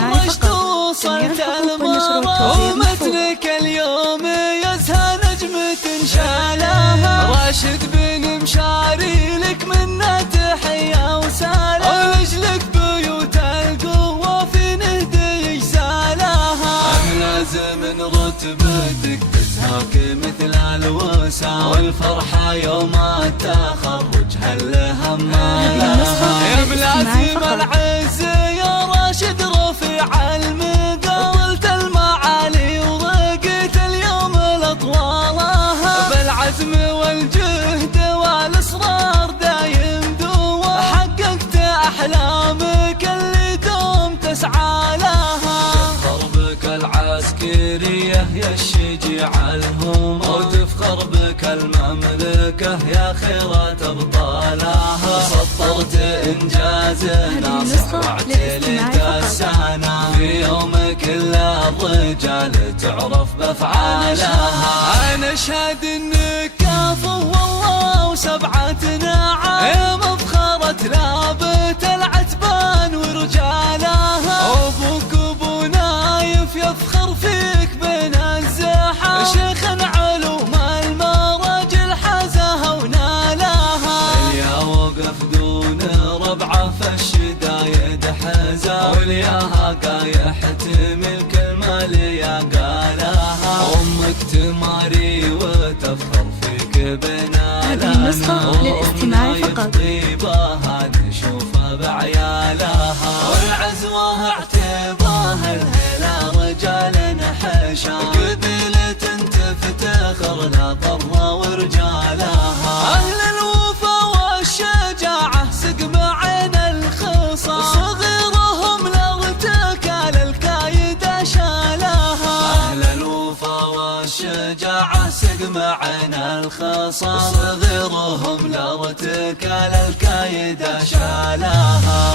الاستماع فقط. وصلت المرة ومثلك اليوم يزهى نجمة شالاها. راشد بن مشاري لك منا تحية وسالة، ولجلك بيوت القوة في نهدي يجزالها. لازم رتبتك تزهاك مثل الوسع، والفرحة يوم التخرج هل همالها. يا ملازم العز يا راشد رفيع المقاولة المعالي، ورقيت اليوم الاطوالها. بالعزم والجهد والاصرار دايم دوا، حققت احلامك اللي دوم تسعى لها. تفخر بك العسكرية يا الشجيع الهمة، وتفخر بك المملكة يا خيرات ابطالها. سطرت انجازنا صنعت لك السنة، في يوم كل الرجال تعرف بافعالها. انا اشهد انك كفو والله وسبعة نعم، مفخرة لابت العتبان ورجالها. ابوك ابو نايف يفخر فيك بين الزحام، شيخ علوم المراجل حازها ونالها. يا وقف دون ربعه فالشدايد حزا، والياها قايح تمل كلمه ليا قالها. امك تماري وتفخر فيك بنالها. هذه النسخة للاستماع فقط. طيبها نشوفها بعيالها، والعزوة اعتباها الهلا رجال نحشا. قبيلة تفتخر لا طرة ورجالها. أهل الوفا والشجاعة سقم عين الخصام، صغيرهم لارتكال الكايد شالها. أهل الوفا والشجاعة سقم عين الخصام، صغيرهم لارتكال الكايد شالها.